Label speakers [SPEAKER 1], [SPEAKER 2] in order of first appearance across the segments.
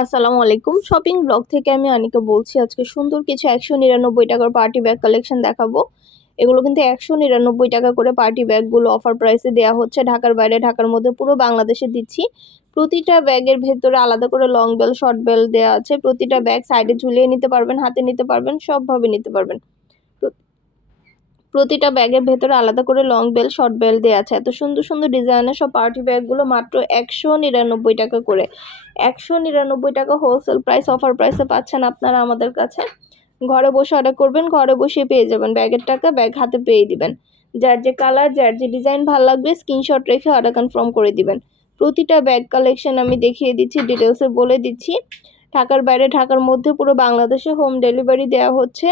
[SPEAKER 1] আসসালামু আলাইকুম। Shopping blog থেকে আমি অনেকে বলছি, আজকে সুন্দর কিছু একশো নিরানব্বই টাকার পার্টি ব্যাগ কালেকশন দেখাবো। এগুলো কিন্তু একশো নিরানব্বই টাকা করে পার্টি ব্যাগগুলো অফার প্রাইসে দেওয়া হচ্ছে ঢাকার বাইরে, ঢাকার মধ্যে পুরো বাংলাদেশে দিচ্ছি। প্রতিটা ব্যাগের ভেতরে আলাদা করে লং বেল, শর্ট বেল দেওয়া আছে। প্রতিটা ব্যাগ সাইডে ঝুলিয়ে নিতে পারবেন, হাতে নিতে পারবেন, সবভাবে নিতে পারবেন। প্রতিটা ব্যাগের ভেতরে আলাদা করে লং বেল শর্ট বেল দেওয়া আছে। এত সুন্দর সুন্দর ডিজাইনের সব পার্টি ব্যাগগুলো মাত্র একশো নিরানব্বই টাকা করে। একশো নিরানব্বই টাকা হোলসেল প্রাইস অফার প্রাইসে পাচ্ছেন আপনারা আমাদের কাছে। ঘরে বসে অর্ডার করবেন, ঘরে বসে পেয়ে যাবেন ব্যাগের টাকা, ব্যাগ হাতে পেয়ে দিবেন। যার যে কালার যার যে ডিজাইন ভালো লাগবে স্ক্রিনশট রেখে অর্ডার কনফার্ম করে দিবেন। প্রতিটা ব্যাগ কালেকশন আমি দেখিয়ে দিচ্ছি ডিটেলসে বলে দিচ্ছি। ঢাকার বাইরে, ঢাকার মধ্যে পুরো বাংলাদেশে হোম ডেলিভারি দেওয়া হচ্ছে।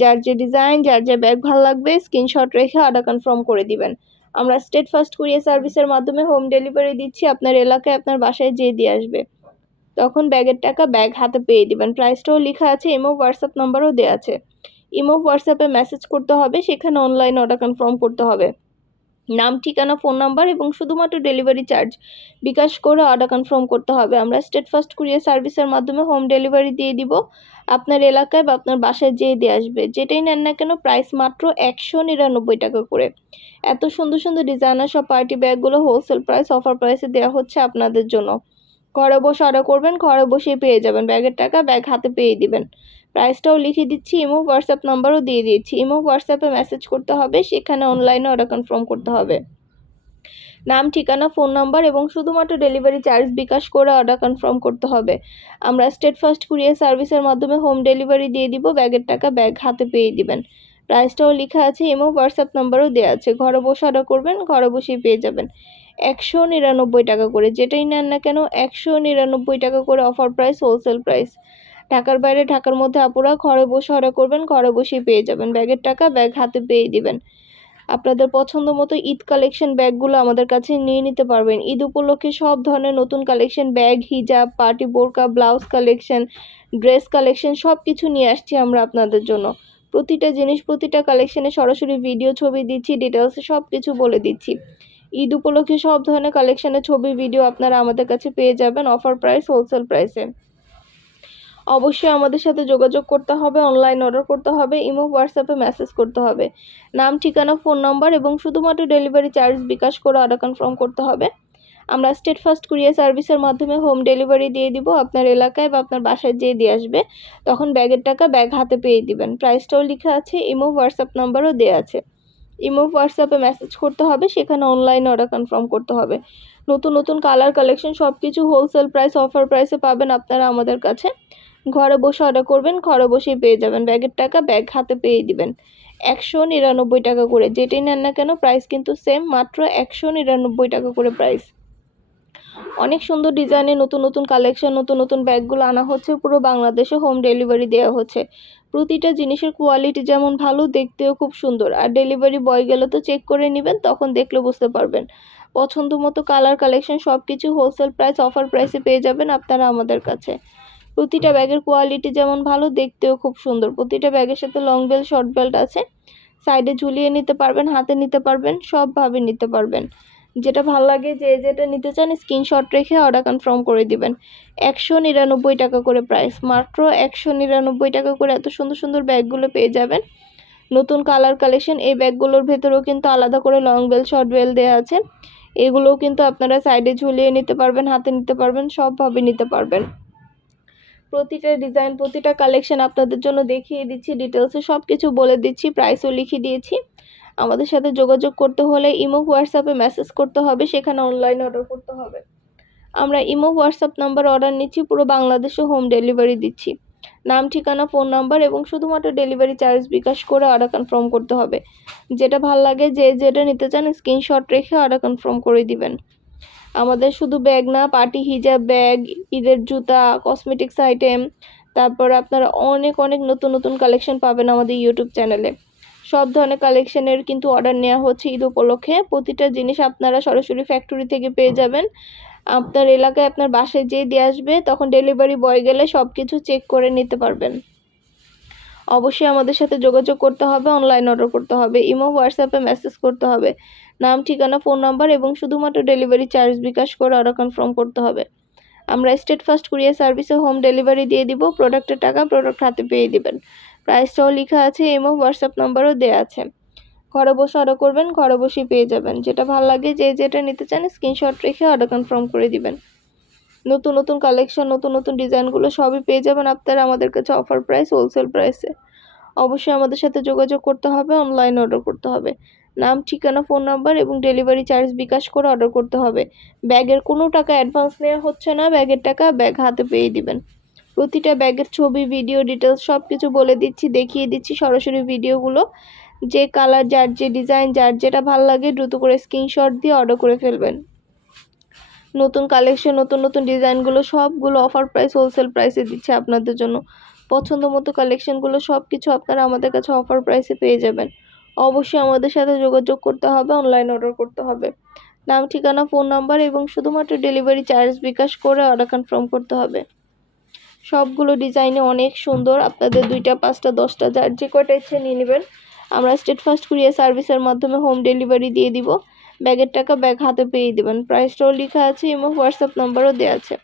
[SPEAKER 1] যার যে ডিজাইন যার যে ব্যাগ ভালো লাগবে স্ক্রিনশট রেখে অর্ডার কনফার্ম করে দিবেন। আমরা স্টেট ফার্স্ট কুরিয়ার সার্ভিসের মাধ্যমে হোম ডেলিভারি দিচ্ছি, আপনার এলাকায় আপনার বাসায় যেয়ে দিয়ে আসবে। তখন ব্যাগের টাকা ব্যাগ হাতে পেয়ে দিবেন। প্রাইসটাও লেখা আছে ইমো হোয়াটসঅ্যাপ নাম্বারও দেওয়া আছে। ইমো হোয়াটসঅ্যাপে মেসেজ করতে হবে, সেখানে অনলাইন অর্ডার কনফার্ম করতে হবে। নাম, ঠিকানা, ফোন নাম্বার এবং শুধুমাত্র ডেলিভারি চার্জ। বিকাশ করে অর্ডার কনফার্ম করতে হবে। আমরা স্টেট ফার্স্ট কুরিয়ার সার্ভিসের মাধ্যমে হোম ডেলিভারি দিয়ে দিব। আপনার এলাকায় বা আপনার বাসায় যেয়ে দিয়ে আসবে। যেটাই নেন না কেন প্রাইস মাত্র একশো নিরানব্বই টাকা করে। এত সুন্দর সুন্দর ডিজাইনার সব পার্টি ব্যাগগুলো হোলসেল প্রাইস অফার প্রাইসে দেওয়া হচ্ছে আপনাদের জন্য। ঘরে বসে অর্ডার করবেন, ঘরে বসেই পেয়ে যাবেন। ব্যাগের টাকা ব্যাগ হাতে পেয়ে দিবেন। প্রাইসটাও লিখে দিচ্ছি, ইমো, হোয়াটসঅ্যাপ নাম্বারও দিয়ে দিয়েছি। ইমো, হোয়াটসঅ্যাপে মেসেজ করতে হবে, সেখানে অনলাইনে অর্ডার কনফার্ম করতে হবে। নাম, ঠিকানা ফোন নাম্বার এবং শুধুমাত্র ডেলিভারি চার্জ বিকাশ করে অর্ডার কনফার্ম করতে হবে। আমরা স্টেট ফার্স্ট কুরিয়ার সার্ভিসের মাধ্যমে হোম ডেলিভারি দিয়ে দিব, ব্যাগের টাকা ব্যাগ হাতে পেয়ে দিবেন। প্রাইসটাও লেখা আছে, ইমো, হোয়াটসঅ্যাপ নাম্বারও দেওয়া আছে। ঘরে বসে অর্ডার করবেন, ঘরে বসেই পেয়ে যাবেন। একশো নিরানব্বই টাকা করে, যেটাই নেন না কেন, একশো নিরানব্বই টাকা করে অফার প্রাইস হোলসেল প্রাইস ঢাকার বাইরে ঢাকার মধ্যে আপুরা ঘরে বসে অর্ডার করবেন, ঘরে বসেই পেয়ে যাবেন। ব্যাগের টাকা ব্যাগ হাতে পেয়ে দিবেন। আপনাদের পছন্দ মতো ঈদ কালেকশন ব্যাগগুলো আমাদের কাছে নিয়ে নিতে পারবেন। ঈদ উপলক্ষে সব ধরনের নতুন কালেকশন ব্যাগ, হিজাব পার্টি বোরকা ব্লাউজ কালেকশন ড্রেস কালেকশন সব কিছু নিয়ে আসছি আমরা আপনাদের জন্য। প্রতিটা জিনিস, প্রতিটা কালেকশনে সরাসরি ভিডিও ছবি দিচ্ছি ডিটেলসে সব কিছু বলে দিচ্ছি। ঈদ উপলক্ষে সব ধরনের কালেকশনের ছবি ভিডিও আপনারা আমাদের কাছে পেয়ে যাবেন অফার প্রাইস হোলসেল প্রাইসে অবশ্যই আমাদের সাথে যোগাযোগ করতে হবে অনলাইন অর্ডার করতে হবে ইমো হোয়াটসঅ্যাপে মেসেজ করতে হবে। নাম, ঠিকানা ফোন নম্বর এবং শুধুমাত্র ডেলিভারি চার্জ বিকাশ করে অর্ডার কনফার্ম করতে হবে। আমরা স্টেট ফার্স্ট কুরিয়ার সার্ভিসের মাধ্যমে হোম ডেলিভারি দিয়ে দিব, আপনার এলাকায় বা আপনার বাসায় যেয়ে দিয়ে আসবে, তখন ব্যাগের টাকা ব্যাগ হাতে পেয়ে দিবেন। প্রাইসটাও লেখা আছে ইমো হোয়াটসঅ্যাপ নাম্বারও দেওয়া আছে। ইমো হোয়াটসঅ্যাপে মেসেজ করতে হবে, সেখানে অনলাইন অর্ডার কনফার্ম করতে হবে। নতুন নতুন কালার কালেকশন সব কিছু হোলসেল প্রাইস অফার প্রাইসে পাবেন আপনারা আমাদের কাছে। ঘরে বসে অর্ডার করবেন, ঘরে বসেই পেয়ে যাবেন। ব্যাগের টাকা ব্যাগ হাতে পেয়ে দিবেন। একশো নিরানব্বই টাকা করে। যেটাই নেন না কেন প্রাইস কিন্তু সেম মাত্র একশো নিরানব্বই টাকা করে প্রাইস অনেক সুন্দর ডিজাইনের নতুন নতুন কালেকশন নতুন নতুন ব্যাগগুলো আনা হচ্ছে। পুরো বাংলাদেশে হোম ডেলিভারি দেওয়া হচ্ছে। প্রতিটা জিনিসের কোয়ালিটি যেমন ভালো, দেখতেও খুব সুন্দর। আর ডেলিভারি বয় গেলে তো চেক করে নেবেন, তখন দেখলে বুঝতে পারবেন। পছন্দ মতো কালার কালেকশন সব কিছু হোলসেল প্রাইস অফার প্রাইসে পেয়ে যাবেন আপনারা আমাদের কাছে। প্রতিটা ব্যাগের কোয়ালিটি যেমন ভালো, দেখতেও খুব সুন্দর। প্রতিটা ব্যাগের সাথে লং বেল্ট শর্ট বেল্ট আছে। সাইডে ঝুলিয়ে নিতে পারবেন, হাতে নিতে পারবেন, সবভাবে নিতে পারবেন। যেটা ভালো লাগে যে, যেটা নিতে চান স্ক্রিনশট রেখে অর্ডার কনফার্ম করে দিবেন। একশো নিরানব্বই টাকা করে প্রাইস মাত্র একশো নিরানব্বই টাকা করে এত সুন্দর সুন্দর ব্যাগগুলো পেয়ে যাবেন। নতুন কালার কালেকশন এই ব্যাগগুলোর ভেতরেও কিন্তু আলাদা করে লং বেল শর্ট বেল দেওয়া আছে। এগুলোও কিন্তু আপনারা সাইডে ঝুলিয়ে নিতে পারবেন, হাতে নিতে পারবেন, সবভাবে নিতে পারবেন। প্রতিটা ডিজাইন প্রতিটা কালেকশন আপনাদের জন্য দেখিয়ে দিচ্ছি ডিটেলসে সব কিছু বলে দিচ্ছি প্রাইসও লিখে দিয়েছি। আমাদের সাথে যোগাযোগ করতে হলে ইমো হোয়াটসঅ্যাপে মেসেজ করতে হবে, সেখানে অনলাইন অর্ডার করতে হবে। আমরা ইমো হোয়াটসঅ্যাপ নাম্বার অর্ডার নিচ্ছি, পুরো বাংলাদেশে হোম ডেলিভারি দিচ্ছি। নাম, ঠিকানা ফোন নাম্বার এবং শুধুমাত্র ডেলিভারি চার্জ বিকাশ করে অর্ডার কনফার্ম করতে হবে। যেটা ভালো লাগে, যে যেটা নিতে চান স্ক্রিনশট রেখে অর্ডার কনফার্ম করে দিবেন। আমাদের শুধু ব্যাগ না, পার্টি হিজাব ব্যাগ, ঈদের জুতা কসমেটিক্স আইটেম তারপর আপনারা অনেক অনেক নতুন নতুন কালেকশন পাবেন আমাদের ইউটিউব চ্যানেলে সব ধরনের কালেকশনের কিন্তু অর্ডার নেওয়া হচ্ছে ঈদ উপলক্ষে। প্রতিটা জিনিস আপনারা সরাসরি ফ্যাক্টরি থেকে পেয়ে যাবেন। আপনার এলাকায় আপনার বাসায় যেয়ে দিয়ে আসবে, তখন ডেলিভারি বয় গেলে সব কিছু চেক করে নিতে পারবেন। অবশ্যই আমাদের সাথে যোগাযোগ করতে হবে অনলাইন অর্ডার করতে হবে, ইমো হোয়াটসঅ্যাপে মেসেজ করতে হবে। নাম, ঠিকানা ফোন নাম্বার এবং শুধুমাত্র ডেলিভারি চার্জ বিকাশ করে অর্ডার কনফার্ম করতে হবে। আমরা স্টেট ফার্স্ট কুরিয়ার সার্ভিসে হোম ডেলিভারি দিয়ে দিব প্রোডাক্টের টাকা প্রোডাক্ট হাতে পেয়ে দিবেন। প্রাইসটাও লেখা আছে এবং হোয়াটসঅ্যাপ নাম্বারও দেওয়া আছে। ঘরে বসে অর্ডার করবেন, ঘরে বসেই পেয়ে যাবেন। যেটা ভালো লাগে, যে যেটা নিতে চান স্ক্রিনশট রেখে অর্ডার কনফার্ম করে দিবেন। নতুন নতুন কালেকশন নতুন নতুন ডিজাইনগুলো সবই পেয়ে যাবেন আপনারা আমাদের কাছে অফার প্রাইস হোলসেল প্রাইসে অবশ্যই আমাদের সাথে যোগাযোগ করতে হবে অনলাইন অর্ডার করতে হবে। নাম, ঠিকানা ফোন নাম্বার এবং ডেলিভারি চার্জ বিকাশ করে অর্ডার করতে হবে। ব্যাগের কোনো টাকা অ্যাডভান্স নেওয়া হচ্ছে না, ব্যাগের টাকা ব্যাগ হাতে পেয়ে দিবেন। প্রতিটা ব্যাগের ছবি ভিডিও ডিটেলস সব কিছু বলে দিচ্ছি, দেখিয়ে দিচ্ছি সরাসরি ভিডিওগুলো যে কালার যার যে ডিজাইন যার যেটা ভালো লাগে দ্রুত করে স্ক্রিনশট দিয়ে অর্ডার করে ফেলবেন। নতুন কালেকশন নতুন নতুন ডিজাইনগুলো সবগুলো অফার প্রাইস হোলসেল প্রাইসে দিচ্ছে আপনাদের জন্য। পছন্দ মতো কালেকশনগুলো সব কিছু আপনারা আমাদের কাছে অফার প্রাইসে পেয়ে যাবেন। অবশ্যই আমাদের সাথে যোগাযোগ করতে হবে অনলাইন অর্ডার করতে হবে। নাম, ঠিকানা ফোন নাম্বার এবং শুধুমাত্র ডেলিভারি চার্জ বিকাশ করে অর্ডার কনফার্ম করতে হবে। সবগুলো ডিজাইনে অনেক সুন্দর, আপনাদের দুইটা, পাঁচটা, দশটা, যার যে কয়টা ইচ্ছে নিয়ে নেবেন। আমরা স্টেট ফার্স্ট কুরিয়ার সার্ভিসের মাধ্যমে হোম ডেলিভারি দিয়ে দিব। ব্যাগের টাকা ব্যাগ হাতে পেয়ে দেবেন। প্রাইসটাও লেখা আছে এবং হোয়াটসঅ্যাপ নাম্বারও দেওয়া আছে।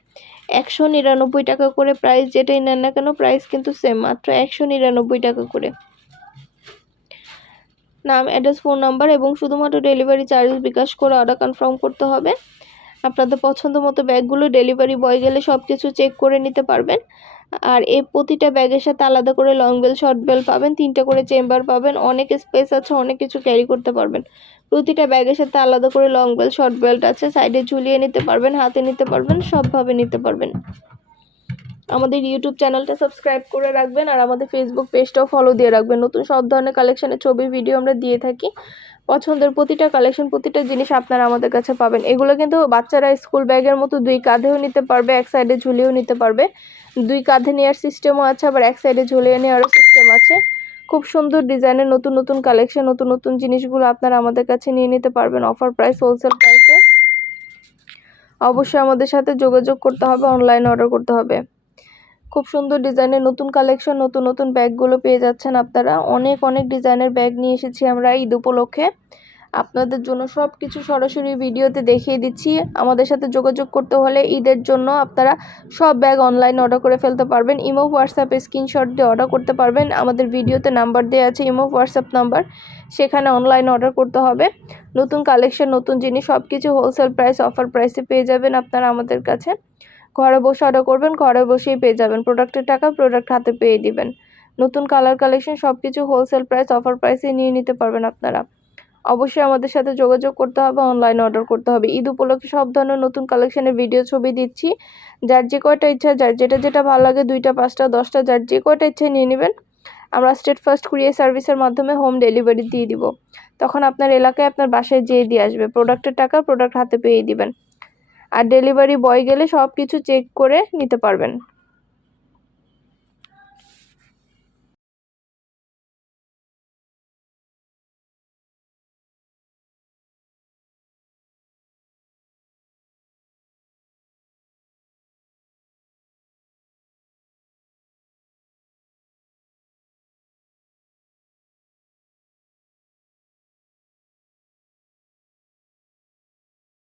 [SPEAKER 1] একশো নিরানব্বই টাকা করে প্রাইস যেটাই নেন না কেন প্রাইস কিন্তু সেম মাত্র একশো নিরানব্বই টাকা করে। নাম অ্যাড্রেস ফোন নাম্বার এবং শুধুমাত্র ডেলিভারি চার্জ বিকাশ করে অর্ডার কনফার্ম করতে হবে। আপনাদের পছন্দ মতো ব্যাগগুলো ডেলিভারি বয় গেলে সব কিছু চেক করে নিতে পারবেন। আর এই প্রতিটা ব্যাগের সাথে আলাদা করে লং বেল শর্ট বেল পাবেন, তিনটা করে চেম্বার পাবেন, অনেক স্পেস আছে, অনেক কিছু ক্যারি করতে পারবেন। প্রতিটা ব্যাগের সাথে আলাদা করে লং বেল শর্ট বেল্ট আছে সাইডে ঝুলিয়ে নিতে পারবেন, হাতে নিতে পারবেন, সবভাবে নিতে পারবেন। আমাদের ইউটিউব চ্যানেলটা সাবস্ক্রাইব করে রাখবেন আর আমাদের ফেসবুক পেজটাও ফলো দিয়ে রাখবেন। নতুন সব ধরনের কালেকশনের ছবি ভিডিও আমরা দিয়ে থাকি। পছন্দের প্রতিটা কালেকশন প্রতিটা জিনিস আপনারা আমাদের কাছে পাবেন। এগুলো কিন্তু বাচ্চারা স্কুল ব্যাগের মতো দুই কাঁধেও নিতে পারবে, এক সাইডে ঝুলিয়েও নিতে পারবে। দুই কাঁধে নেওয়ার সিস্টেমও আছে, আবার এক সাইডে ঝুলিয়ে নেওয়ারও সিস্টেম আছে। খুব সুন্দর ডিজাইনের নতুন নতুন কালেকশন নতুন নতুন জিনিসগুলো আপনারা আমাদের কাছে নিয়ে নিতে পারবেন অফার প্রাইস হোলসেল প্রাইসে অবশ্যই আমাদের সাথে যোগাযোগ করতে হবে অনলাইন অর্ডার করতে হবে। খুব সুন্দর ডিজাইনের নতুন কালেকশন নতুন নতুন ব্যাগগুলো পেয়ে যাচ্ছেন আপনারা। অনেক অনেক ডিজাইনের ব্যাগ নিয়ে এসেছি আমরা ঈদ উপলক্ষে। আপনাদের জন্য সব কিছু সরাসরি ভিডিওতে দেখিয়ে দিচ্ছি। আমাদের সাথে যোগাযোগ করতে হলে ঈদের জন্য আপনারা সব ব্যাগ অনলাইন অর্ডার করে ফেলতে পারবেন। ইমো হোয়াটসঅ্যাপে স্ক্রিনশট দিয়ে অর্ডার করতে পারবেন। আমাদের ভিডিওতে নাম্বার দেওয়া আছে, ইমো হোয়াটসঅ্যাপ নাম্বার সেখানে অনলাইন অর্ডার করতে হবে। নতুন কালেকশন নতুন জিনিস সব কিছু হোলসেল প্রাইস অফার প্রাইসে পেয়ে যাবেন আপনারা আমাদের কাছে। ঘরে বসে অর্ডার করবেন, ঘরে বসেই পেয়ে যাবেন। প্রোডাক্টের টাকা প্রোডাক্ট হাতে পেয়ে দিবেন। নতুন কালার কালেকশন সব কিছু হোলসেল প্রাইস অফার প্রাইসে নিয়ে নিতে পারবেন আপনারা। অবশ্যই আমাদের সাথে যোগাযোগ করতে হবে অনলাইনে অর্ডার করতে হবে। ঈদ উপলক্ষে সব ধরনের নতুন কালেকশনের ভিডিও ছবি দিচ্ছি। যার যে কয়টা ইচ্ছা, যার যেটা যেটা ভালো লাগে, দুইটা, পাঁচটা, দশটা, যার যে কয়টা ইচ্ছা নিয়ে নেবেন, আমরা স্টেট ফার্স্ট কুরিয়ার সার্ভিসের মাধ্যমে হোম ডেলিভারি দিয়ে দিব। তখন আপনার এলাকায় আপনার বাসায় যেয়ে দিয়ে আসবে। প্রোডাক্টের টাকা প্রোডাক্ট হাতে পেয়ে দিবেন। আর ডেলিভারি বয় গেলে সব কিছু চেক করে নিতে পারবেন।